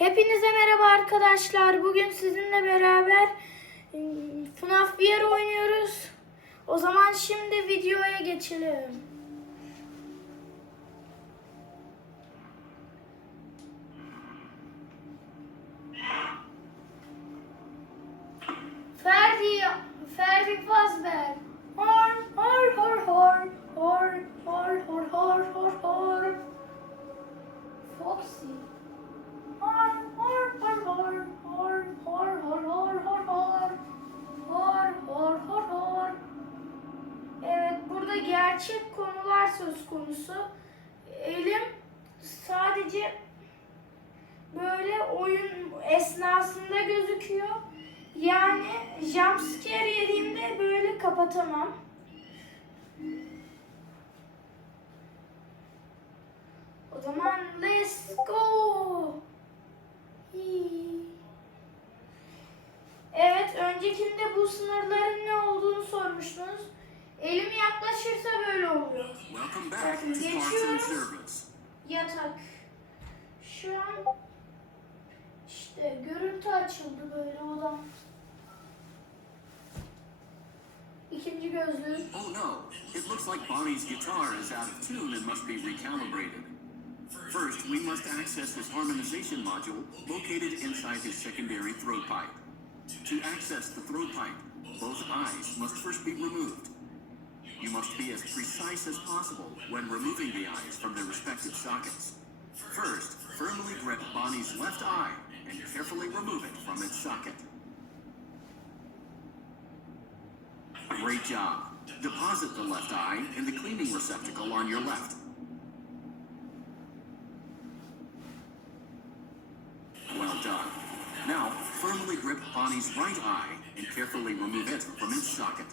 Hepinize merhaba arkadaşlar. Bugün sizinle beraber ım, FNAF 1 oynuyoruz. O zaman şimdi videoya geçelim. Ferdi, Ferdi Fazbear. Hor, hor, hor, hor, hor, hor, hor, hor, hor, hor. Foxy. Evet, burada gerçek konular söz konusu. Elim sadece böyle oyun esnasında gözüküyor. Yani jumpscare yediğimde böyle kapatamam. O zaman let's go. Evet, öncekinde bu sınırların ne olduğunu sormuştunuz. Elim yaklaşırsa böyle oluyor. Bakın geçiyoruz. Yatak. Şu an işte görüntü açıldı böyle odam. İkinci gözlüğüm. Oh no, it looks like Bonnie's guitar is out of tune and must be recalibrated. First, we must access his harmonization module located inside his secondary throat pipe. To access the throat pipe, both eyes must first be removed. You must be as precise as possible when removing the eyes from their respective sockets. First, firmly grip Bonnie's left eye and carefully remove it from its socket. Great job. Deposit the left eye in the cleaning receptacle on your left. Done. Now, firmly grip Bonnie's right eye and carefully remove it from its socket.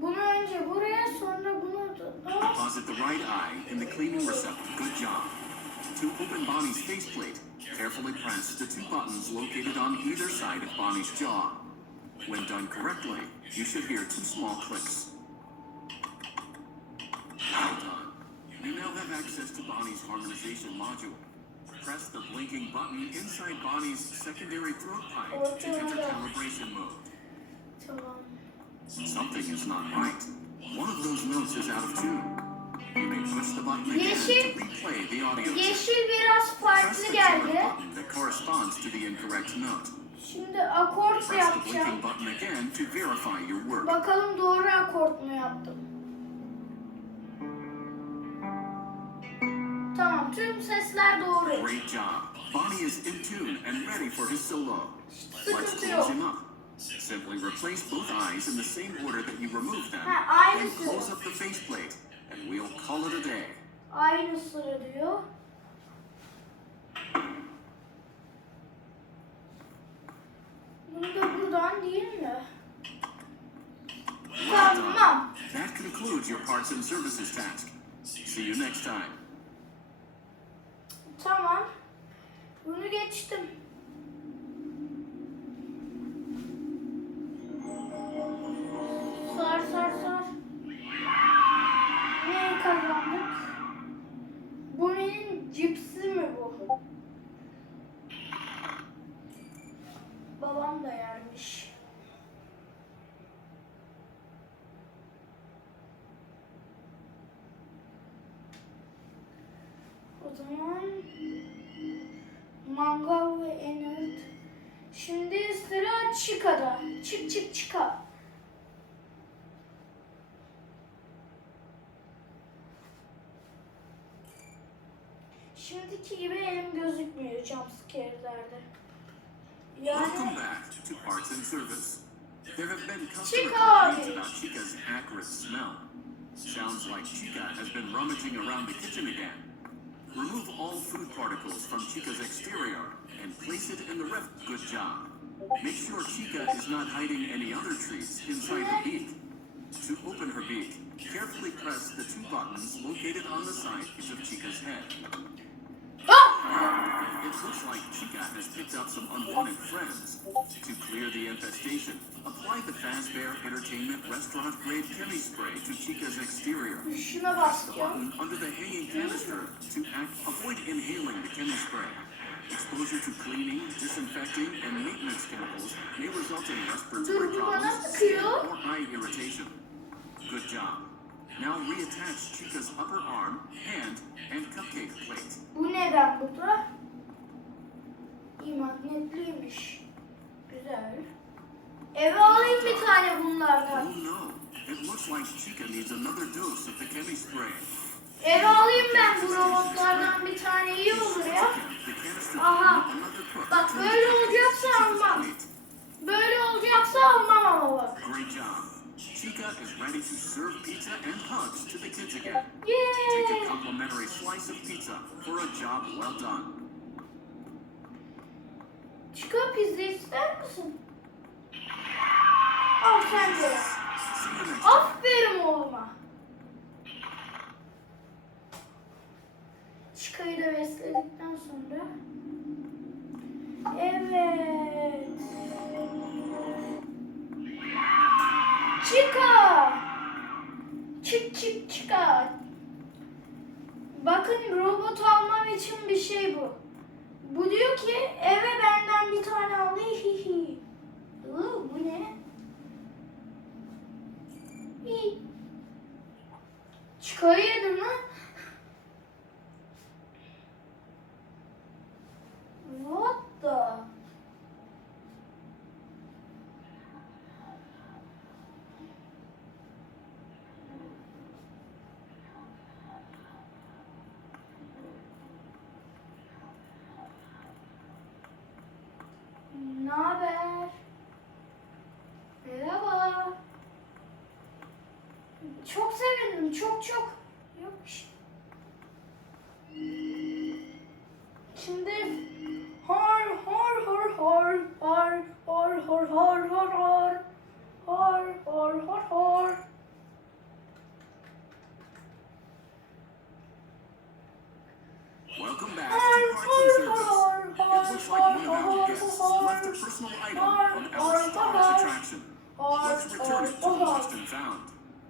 Bunu önce buraya sonra bunu da... Deposit the right eye in the cleaning receptacle. Good job. To open Bonnie's faceplate, carefully press the two buttons located on either side of Bonnie's jaw. When done correctly, you should hear two small clicks. Well done. You now have access to Bonnie's harmonization module. Press the blinking button inside Bonnie's secondary throat pipe to enter calibration mode. Tamam. Something is not right. One of those notes is out of tune. You may push the button again to replay the audio. Yeşil biraz Press farklı the geldi. that corresponds to the incorrect note. Şimdi akort Press the yapacağım. blinking button again to verify your work. Bakalım doğru akort mu yaptım. Tüm sesler doğru. Great job. Bonnie is in tune and ready for his solo. Let's Sıkıntı close him up. Simply replace both eyes in the same order that you removed them. Ha, Then aynısı. close up the faceplate, and we'll call it a day. Aynı sıra diyor. Bunu da buradan değil mi? Well done. Tamam. That concludes your parts and services task. See you next time. Tamam. Bunu geçtim. Chicka'da. Çık çık çıka. Şimdiki gibi elim gözükmüyor jumpscare'lerde. Yani Chica! Chica's smell. Sounds like Chica has been rummaging around the kitchen again. Remove all food particles from Chica's exterior and place it in the ref. Good job. Make sure Chica is not hiding any other treats inside her beak. To open her beak, carefully press the two buttons located on the sides of Chica's head. Ah! It looks like Chica has picked up some unwanted friends. To clear the infestation, apply the Fazbear Entertainment restaurant grade chemi spray to Chica's exterior. Press the button under the hanging canister to act, avoid inhaling the chemi spray. Exposure to cleaning disinfecting and maintenance chemicals may result in respiratory problems or eye irritation. Good job. Now reattach Chica's upper arm, hand, and cupcake plate. Bu neden burada? İyi magnetliymiş. Güzel. Eve alayım bir tane Oh bunlardan. no, it looks like Chica needs another dose of the chemi spray. Eve alayım ben bu robotlardan bir tane iyi olur ya. Aha. Bak böyle olacaksa almam. Böyle olacaksa almam ama bak. Chica is ready to serve pizza and hugs to the kids again. Take Yay! a complimentary slice of pizza for a job well done. Çıkar pizza ister misin? Al sen de. Aferin oğluma. Çıkayı da besledikten sonra. Evet. Чок-чок.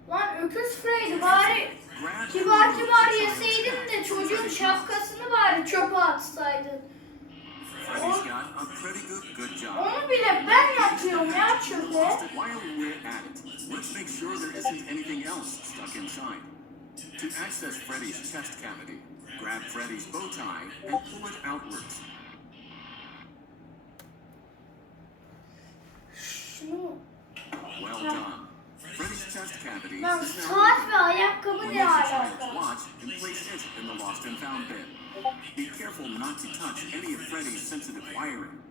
Lan öküz Freddy bari kibar kibar yeseydin de çocuğun şapkasını bari çöpe atsaydın. O, onu bile ben yapıyorum ya çöpe. To access Freddy's chest cavity, grab Freddy's bow tie and pull it outwards. Well done. Freddy's chest cavity Lan saat ve ayakkabı ne alaka? watch and place it in the lost and found bin. Be careful not to touch any of Freddy's sensitive wiring.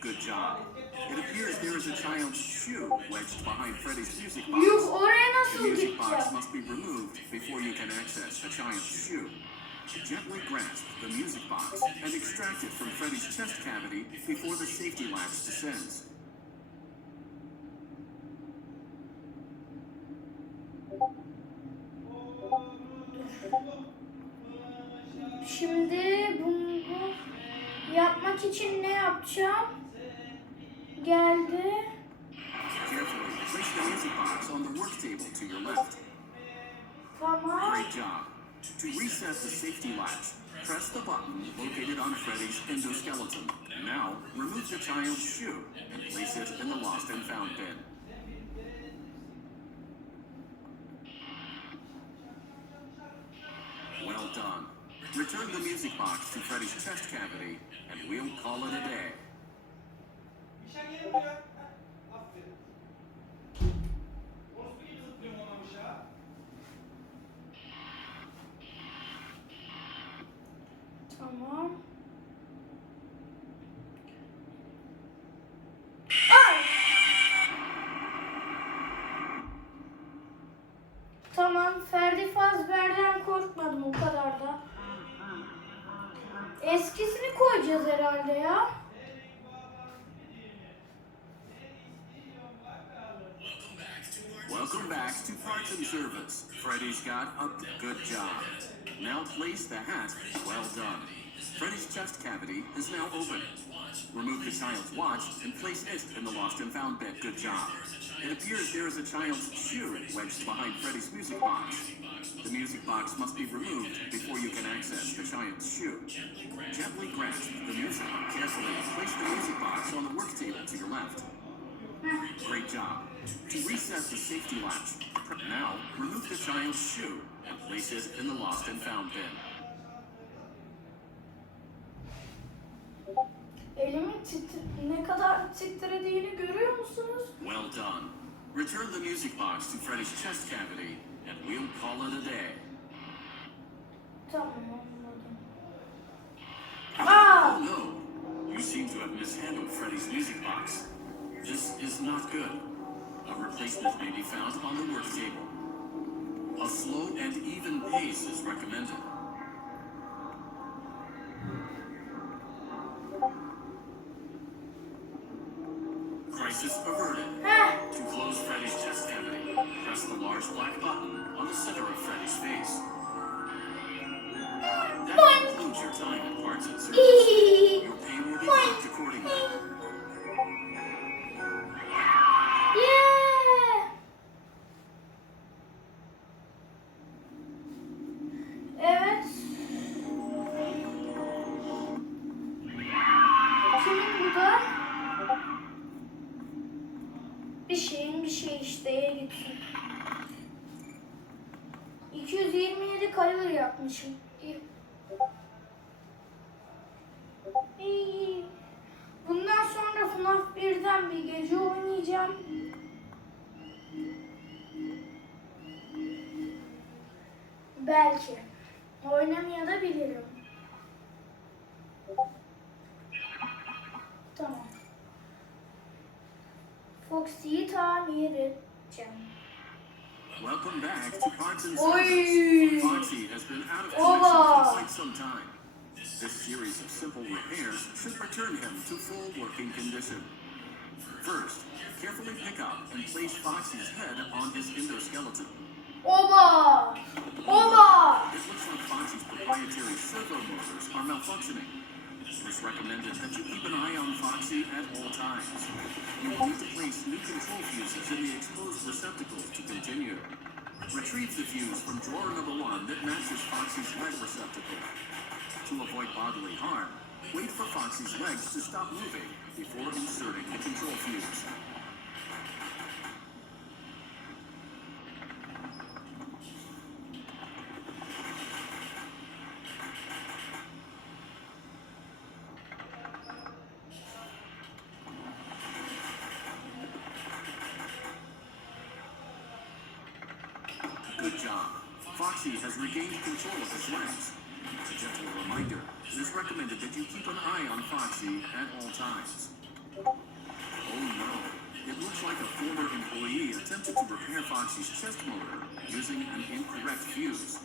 Good job. It appears there is a child's shoe wedged behind Freddy's music box. Yuh oraya The music box must be removed before you can access the child's shoe. Gently grasp the music box and extract it from Freddy's chest cavity before the safety latch descends. Şimdi bunu yapmak için ne yapacağım? Geldi. Carefully place the music box on the work table to your left. Tamam. Great job. To reset the safety latch, press the button located on Freddy's endoskeleton. Now, remove the child's shoe and place it in the lost and found bin. Well done. Return the music box to Freddy's chest cavity, and we'll call it a day. Tamam. Ay! Tamam, Ferdi Fazber'den korkmadım o kadar da. Eskisini koyacağız herhalde ya. Welcome back to and Service. Freddy's got a good job. Now place the hat. Well done. Freddy's chest cavity is now open. Remove the child's watch and place it in the lost and found bin. Good job. It appears there is a child's shoe wedged behind Freddy's music box. The music box must be removed before you can access the child's shoe. Gently grasp the music. Carefully place the music box on the work table to your left. Great job. To reset the safety latch, now remove the child's shoe and place it in the lost and found bin. Elimin ne kadar titrediğini görüyor musunuz? Well done. Return the music box to Freddy's chest cavity, and we'll call it a day. Tamam anladım. Oh ah! no! You seem to have mishandled Freddy's music box. This is not good. A replacement may be found on the work table. A slow and even pace is recommended. Bir şeyin bir şey işteye gitsin. 227 kalori yapmışım. İyi. Bundan sonra FNAF 1'den bir gece oynayacağım. Belki. Oynamaya da bilirim. Tamam. Foxy'yi tamir edeceğim. Welcome back to Parts and Oy. Foxy has been out of commission for quite some time. This series of simple repairs should return him to full working condition. First, carefully pick up and place Foxy's head on his endoskeleton. Oba! Oba! It looks like Foxy's proprietary servo motors are malfunctioning. It is recommended that you keep an eye on Foxy at all times. You will need to place new control fuses in the exposed receptacles to continue. Retrieve the fuse from drawer number one that matches Foxy's leg receptacle. To avoid bodily harm, wait for Foxy's legs to stop moving before inserting the control fuse. Good job. Foxy has regained control of his legs. A gentle reminder, it is recommended that you keep an eye on Foxy at all times. Oh no, it looks like a former employee attempted to repair Foxy's chest motor using an incorrect fuse.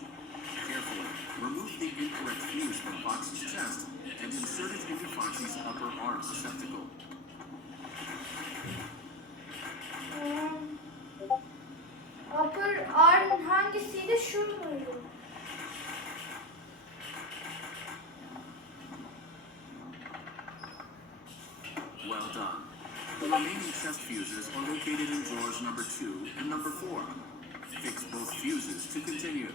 Carefully, remove the incorrect fuse from Foxy's chest and insert it into Foxy's upper arm receptacle. Fix both fuses to continue.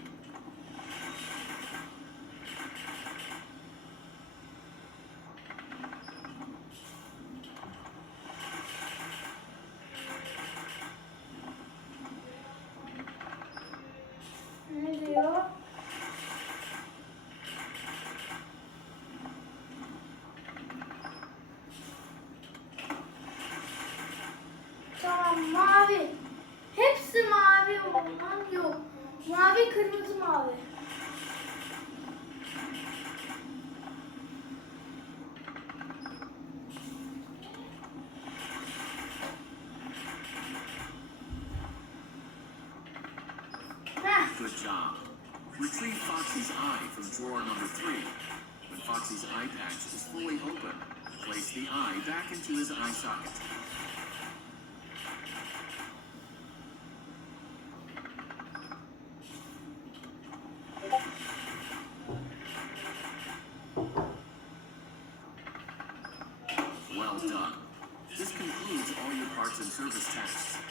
Ne diyor? into his eye socket. Well done. This concludes all your parts and service tasks.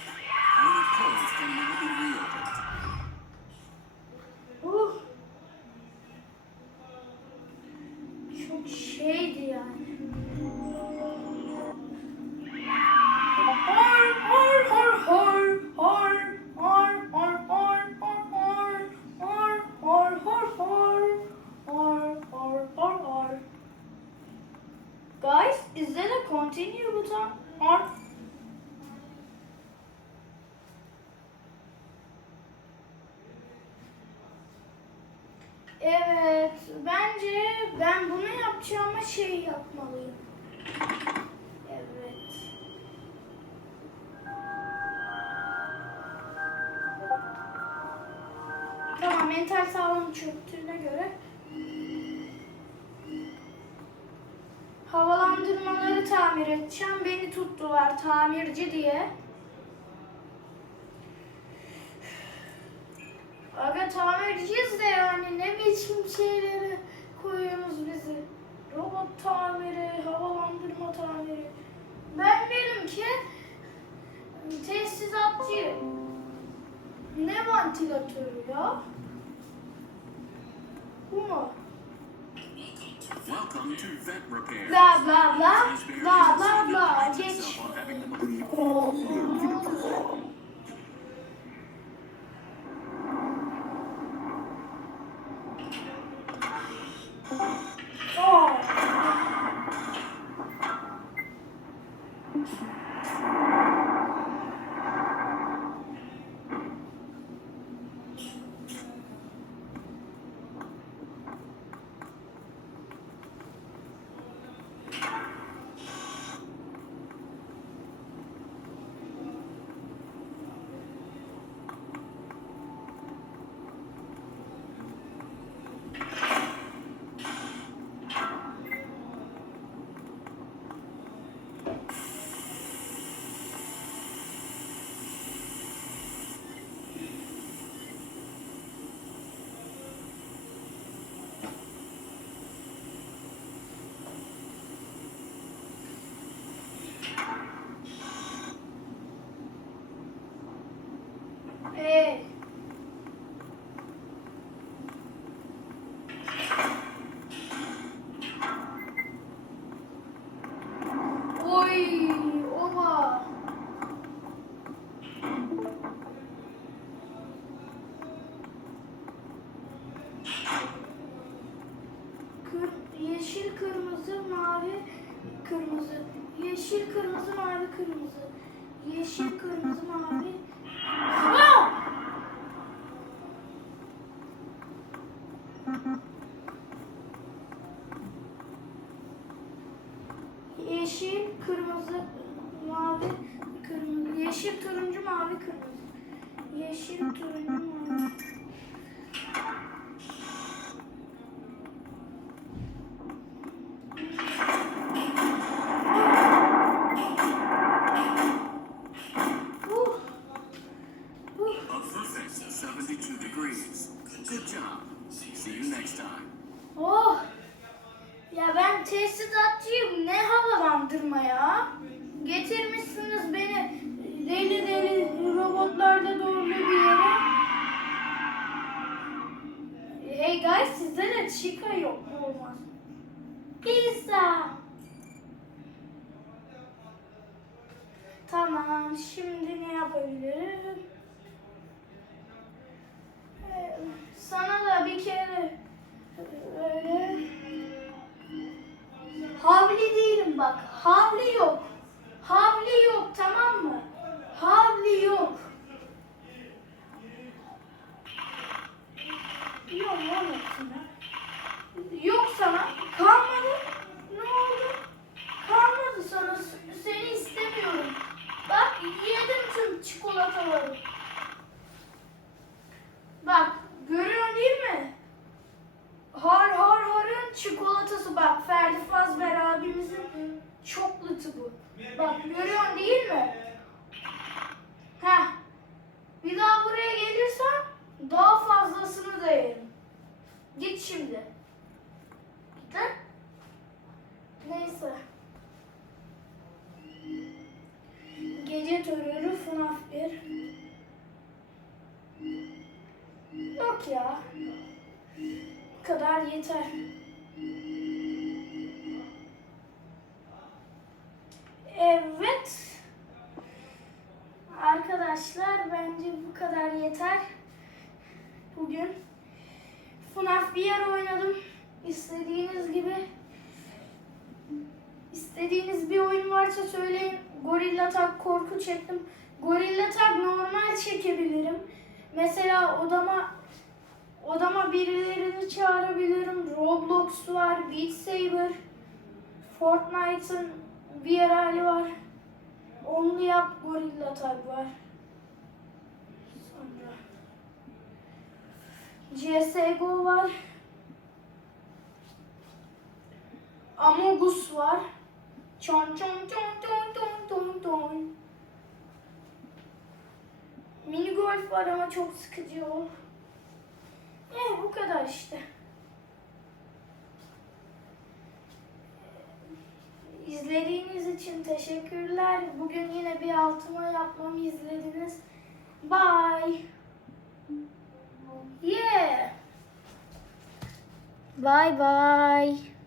Guys, is there a continue button or Evet, bence ben bunu yapacağıma şey yapmalıyım. Evet. Tamam, mental sağlığım çöktüğüne göre Kazınmaları tamir edeceğim. Beni tuttular tamirci diye. Aga tamirciyiz de yani ne biçim şeyleri koyuyorsunuz bizi. Robot tamiri, havalandırma tamiri. Ben derim ki tesisatçı ne vantilatörü ya? Bu mu? Welcome to vent repair. Bla bla bla. Bla bla bla. Geç. Yeşil, kırmızı, mavi, kırmızı. Yeşil, turuncu, mavi, kırmızı. Yeşil, turuncu, mavi. Kadar yeter. Evet. Arkadaşlar bence bu kadar yeter. Bugün FNAF bir yer oynadım. İstediğiniz gibi istediğiniz bir oyun varsa söyleyin. Gorilla Tag korku çektim. Gorilla Tag normal çekebilirim. Mesela odama odama birilerini çağırabilirim. Roblox var, Beat Saber, Fortnite'ın bir hali var. Onu yap Gorilla Tag var. Sonra CSGO var. Amogus var. Çon çon çon çon çon çon çon. Mini golf var ama çok sıkıcı o. Eh bu kadar işte. İzlediğiniz için teşekkürler. Bugün yine bir altıma yapmamı izlediniz. Bye. Yeah. Bye bye.